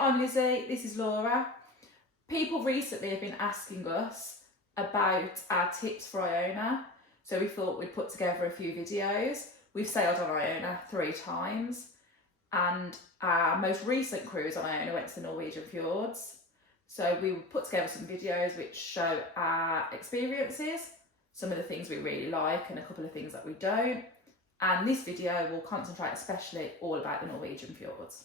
I'm Lizzie, this is Laura. People recently have been asking us about our tips for Iona, so we thought we'd put together a few videos. We've sailed on Iona 3 times, and our most recent cruise on Iona went to the Norwegian Fjords. So we put together some videos which show our experiences, some of the things we really like and a couple of things that we don't. And this video will concentrate especially all about the Norwegian Fjords.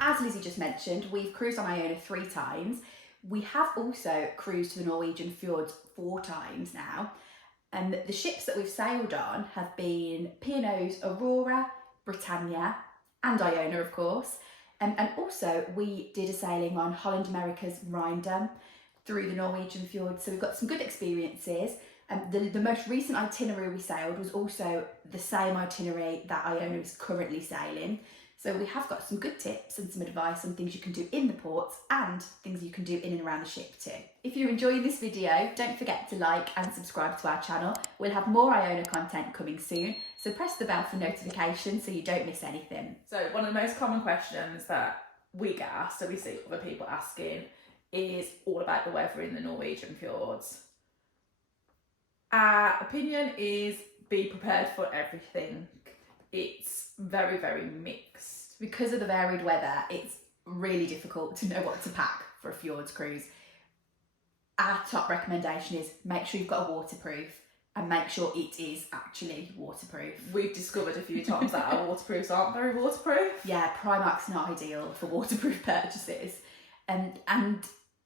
As Lizzie just mentioned, we've cruised on Iona 3 times. We have also cruised to the Norwegian Fjords 4 times now. And the ships that we've sailed on have been P&Os Aurora, Britannia, and Iona, of course. And also we did a sailing on Holland America's Ryndam through the Norwegian Fjords. So we've got some good experiences. The most recent itinerary we sailed was also the same itinerary that Iona is currently sailing. So we have got some good tips and some advice on things you can do in the ports and things you can do in and around the ship too. If you're enjoying this video, don't forget to like and subscribe to our channel. We'll have more Iona content coming soon, so press the bell for notifications so you don't miss anything. So one of the most common questions that we get asked, so we see other people asking, is all about the weather in the Norwegian Fjords. Our opinion is be prepared for everything. It's very, very mixed. Because of the varied weather, it's really difficult to know what to pack for a fjords cruise. Our top recommendation is make sure you've got a waterproof and make sure it is actually waterproof. We've discovered a few times that our waterproofs aren't very waterproof. Yeah, Primark's not ideal for waterproof purchases. And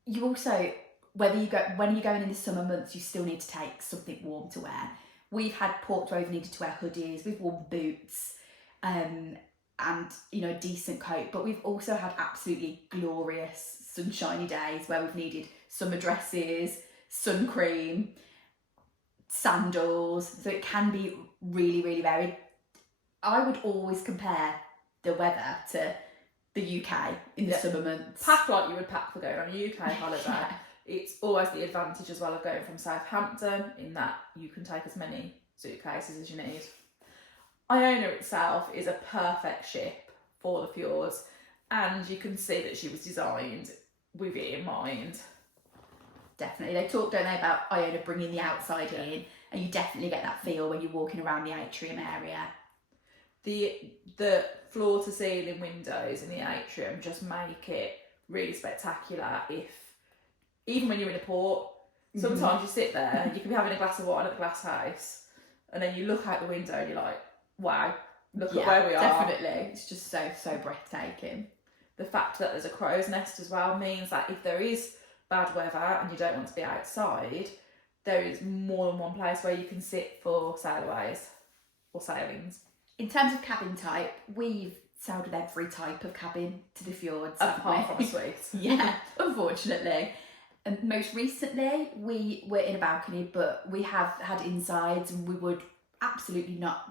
you also, when you're going in the summer months, you still need to take something warm to wear. We've had ports where we've needed to wear hoodies, we've worn boots, and a decent coat, but we've also had absolutely glorious sunshiny days where we've needed summer dresses, sun cream, sandals, so it can be really, really varied. I would always compare the weather to the UK in the summer months. Pack like you would pack for going on a UK holiday. Yeah. It's always the advantage as well of going from Southampton in that you can take as many suitcases as you need. Iona itself is a perfect ship for the fjords, and you can see that she was designed with it in mind. Definitely. They talk, don't they, about Iona bringing the outside in, and you definitely get that feel when you're walking around the atrium area. The floor to ceiling windows in the atrium just make it really spectacular. Even when you're in a port, sometimes you sit there, you can be having a glass of wine at the glass house, and then you look out the window and you're like, wow, look at where we are. Definitely. It's just so breathtaking. The fact that there's a crow's nest as well means that if there is bad weather and you don't want to be outside, there is more than one place where you can sit for sailways or sailings. In terms of cabin type, we've sailed with every type of cabin to the fjords. Apart from a suite. Yeah, unfortunately. And most recently, we were in a balcony, but we have had insides, and we would absolutely not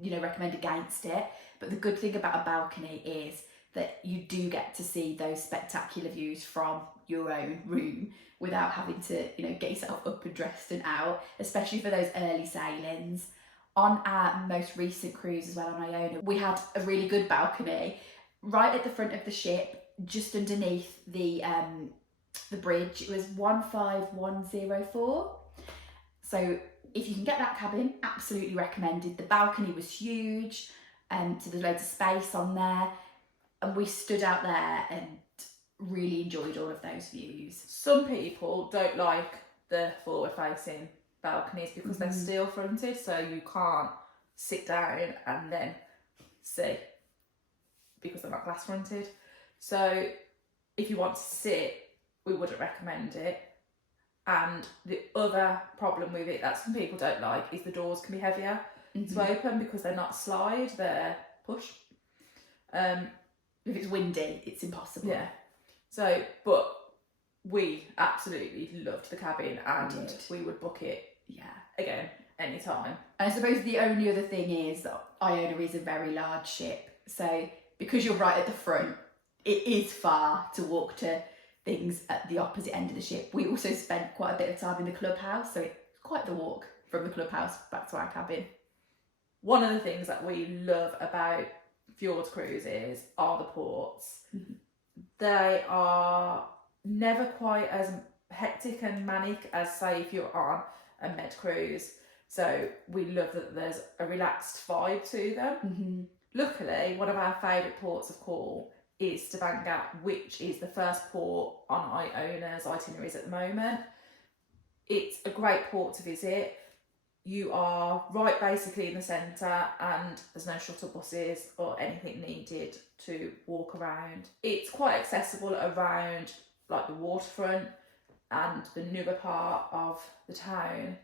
recommend against it. But the good thing about a balcony is that you do get to see those spectacular views from your own room without having to, get yourself up and dressed and out, especially for those early sailings. On our most recent cruise as well on Iona, we had a really good balcony right at the front of the ship, just underneath the bridge. It was 15104. So if you can get that cabin, absolutely recommended. The balcony was huge, so there's loads of space on there, and we stood out there and really enjoyed all of those views. Some people don't like the forward facing balconies because they're steel fronted, so you can't sit down and then see because they're not glass fronted. So if you want to sit, we wouldn't recommend it. And the other problem with it that some people don't like is the doors can be heavier to open because they're not slide, they're push. If it's windy, it's impossible. Yeah. So, but we absolutely loved the cabin, and we would book it again anytime. And I suppose the only other thing is that Iona is a very large ship, so because you're right at the front, it is far to walk to things at the opposite end of the ship. We also spent quite a bit of time in the clubhouse, so it's quite the walk from the clubhouse back to our cabin. One of the things that we love about fjords cruises are the ports. They are never quite as hectic and manic as, say, if you're on a med cruise. So we love that there's a relaxed vibe to them. Luckily, one of our favourite ports of call is Stavanger, which is the first port on Iona's itineraries at the moment. It's a great port to visit. You are right basically in the centre, and there's no shuttle buses or anything needed to walk around. It's quite accessible around like the waterfront and the newer part of the town.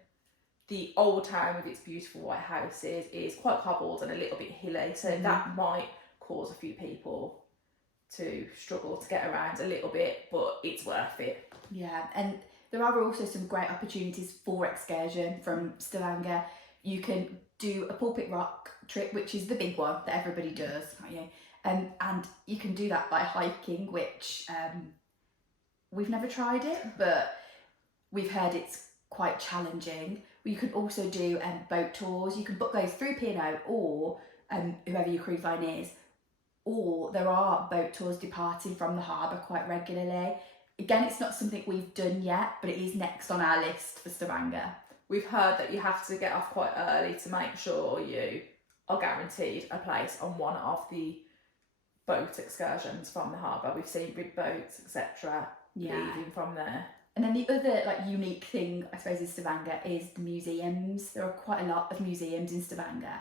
The old town with its beautiful white houses is quite cobbled and a little bit hilly, so that might cause a few people to struggle to get around a little bit, but it's worth it. Yeah, and there are also some great opportunities for excursion from Stavanger. You can do a Pulpit Rock trip, which is the big one that everybody does, can't you? And you can do that by hiking, which we've never tried it, but we've heard it's quite challenging. You can also do boat tours. You can book those through P&O or whoever your cruise line is, or there are boat tours departing from the harbour quite regularly. Again, it's not something we've done yet, but it is next on our list for Stavanger. We've heard that you have to get off quite early to make sure you are guaranteed a place on one of the boat excursions from the harbour. We've seen rig boats, etc. leaving from there. And then the other unique thing, I suppose, in Stavanger is the museums. There are quite a lot of museums in Stavanger,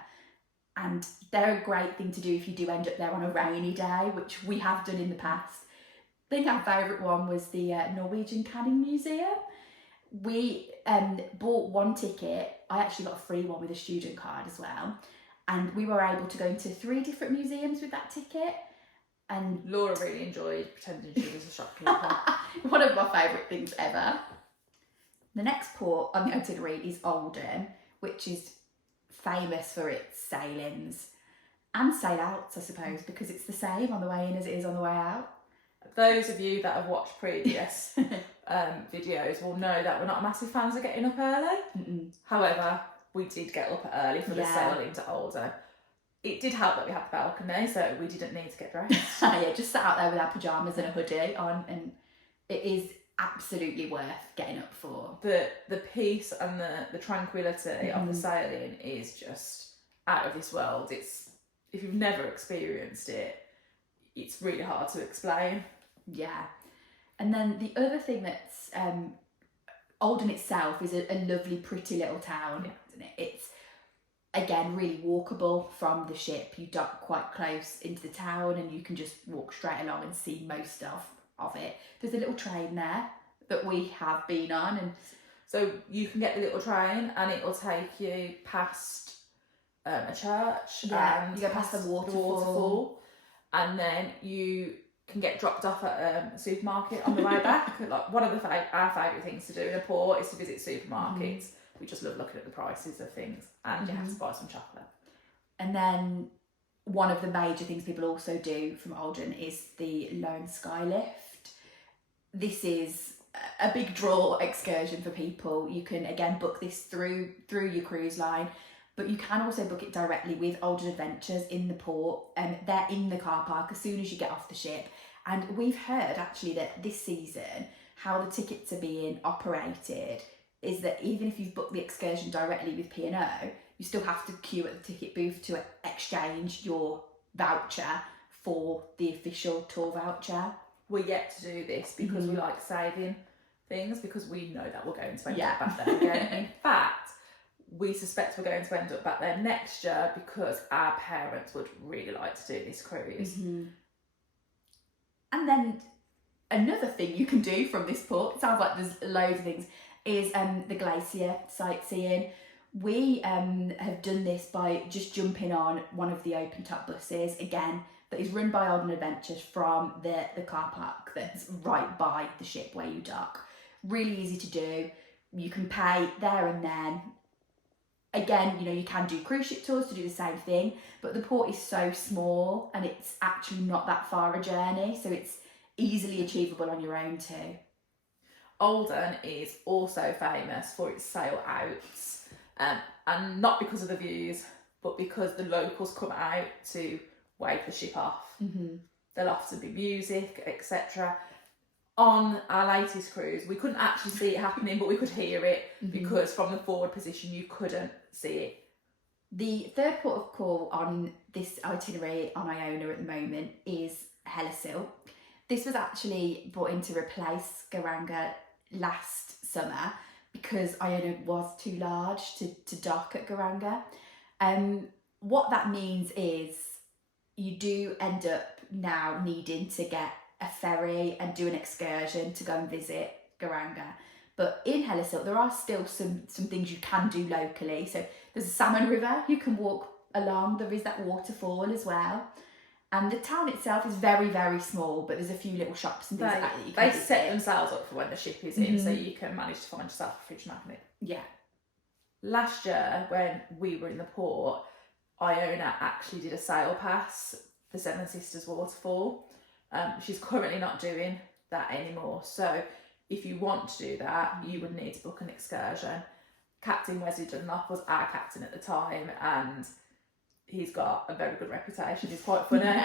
and they're a great thing to do if you do end up there on a rainy day, which we have done in the past. I think our favourite one was the Norwegian Canning Museum. We bought one ticket. I actually got a free one with a student card as well. And we were able to go into 3 different museums with that ticket. And Laura really enjoyed pretending she was a shopkeeper. One of my favourite things ever. The next port on the itinerary is Olden, which is famous for its sail-ins and sail-outs, I suppose, because it's the same on the way in as it is on the way out. Those of you that have watched previous videos will know that we're not massive fans of getting up early. However, we did get up early for the sail into Olden. It did help that we had the balcony, so we didn't need to get dressed. Yeah, just sat out there with our pyjamas and a hoodie on, and it is absolutely worth getting up for. The peace and the tranquility of the sailing is just out of this world. It's, if you've never experienced it, it's really hard to explain. Yeah. And then the other thing that's Olden itself is a lovely, pretty little town, isn't it? It's, again, really walkable from the ship. You dock quite close into the town and you can just walk straight along and see most of it. There's a little train there that we have been on, and so you can get the little train and it will take you past a church. Yeah, and you go past the waterfall. And then you can get dropped off at a supermarket on the way back. Like one of our favourite things to do in a port is to visit supermarkets. We just love looking at the prices of things, and you have to buy some chocolate. And then one of the major things people also do from Olden is the Lone Sky Lift. This is a big draw excursion for people. You can again book this through your cruise line, but you can also book it directly with Olden Adventures in the port. They're in the car park as soon as you get off the ship. And we've heard actually that this season, how the tickets are being operated is that even if you've booked the excursion directly with P&O, you still have to queue at the ticket booth to exchange your voucher for the official tour voucher. We're yet to do this because we like saving things, because we know that we're going to end up back there again. In fact, we suspect we're going to end up back there next year because our parents would really like to do this cruise. And then another thing you can do from this port, it sounds like there's loads of things, is the glacier sightseeing. We have done this by just jumping on one of the open top buses, again, that is run by Olden Adventures from the car park that's right by the ship where you dock. Really easy to do. You can pay there and then. Again, you can do cruise ship tours to do the same thing, but the port is so small and it's actually not that far a journey, so it's easily achievable on your own too. Olden is also famous for its sail outs, and not because of the views, but because the locals come out to wave the ship off. there'll often be music, etc. On our latest cruise, we couldn't actually see it happening, but we could hear it because from the forward position you couldn't see it. The third port of call on this itinerary on Iona at the moment is Hellesylt. This was actually brought in to replace Garanga last summer because Iona was too large to dock at Garanga. What that means is you do end up now needing to get a ferry and do an excursion to go and visit Garanga. But in Hellesylt, there are still some things you can do locally. So there's a salmon river you can walk along. There is that waterfall as well. And the town itself is very, very small, but there's a few little shops and things like that you can They visit. set themselves up for when the ship is in, so you can manage to find yourself a fridge magnet. Yeah. Last year, when we were in the port, Iona actually did a sail pass the Seven Sisters waterfall. She's currently not doing that anymore. So if you want to do that, you would need to book an excursion. Captain Wesley Dunlop was our captain at the time, and he's got a very good reputation. He's quite funny.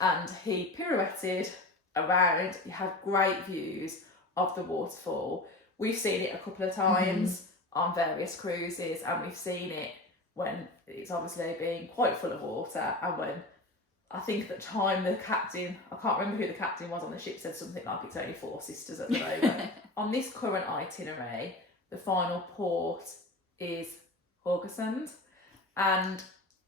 And he pirouetted around. He had great views of the waterfall. We've seen it a couple of times on various cruises, and we've seen it when it's obviously been quite full of water, and when I think at the time the captain, I can't remember who the captain was on the ship, said something like it's only 4 sisters at the moment. On this current itinerary, the final port is Augustand, and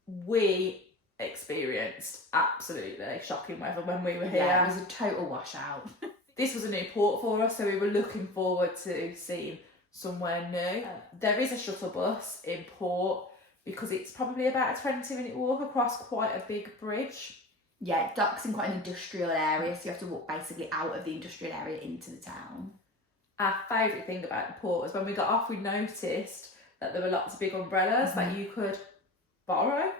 we experienced absolutely shocking weather when we were here. Yeah, it was a total washout. This was a new port for us, so we were looking forward to seeing somewhere new. There is a shuttle bus in port because it's probably about a 20-minute walk across quite a big bridge. Yeah, it docks in quite an industrial area, so you have to walk basically out of the industrial area into the town. Our favourite thing about the port is when we got off, we noticed that there were lots of big umbrellas that you could borrow.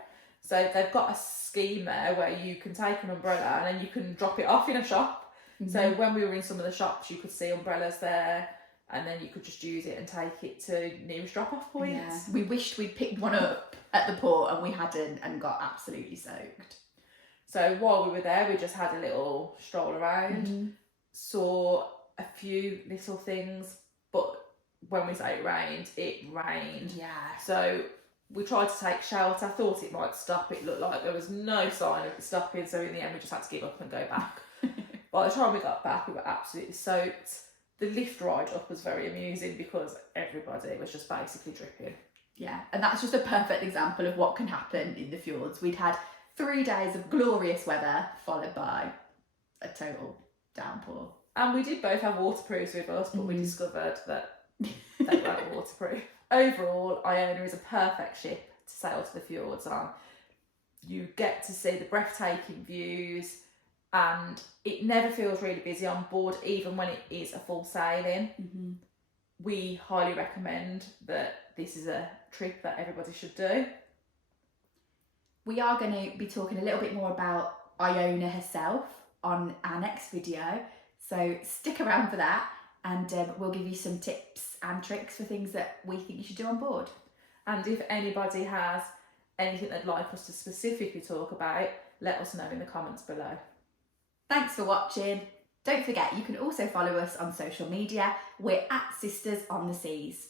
So they've got a scheme there where you can take an umbrella and then you can drop it off in a shop. So when we were in some of the shops, you could see umbrellas there, and then you could just use it and take it to nearest drop-off points. Yeah. We wished we'd picked one up at the port and we hadn't, and got absolutely soaked. So while we were there, we just had a little stroll around, saw a few little things, but when we say it rained. Yeah. So we tried to take shelter. I thought it might stop. It looked like there was no sign of it stopping, so in the end we just had to give up and go back. By the time we got back, we were absolutely soaked. The lift ride up was very amusing because everybody was just basically dripping. Yeah, and that's just a perfect example of what can happen in the fjords. We'd had 3 days of glorious weather followed by a total downpour. And we did both have waterproofs with us, but we discovered that they weren't waterproof. Overall, Iona is a perfect ship to sail to the fjords on. You get to see the breathtaking views, and it never feels really busy on board, even when it is a full sailing. We highly recommend that this is a trip that everybody should do. We are going to be talking a little bit more about Iona herself on our next video, so stick around for that, and we'll give you some tips and tricks for things that we think you should do on board. And if anybody has anything they'd like us to specifically talk about, let us know in the comments below. Thanks for watching. Don't forget, you can also follow us on social media. We're at Sisters on the Seas.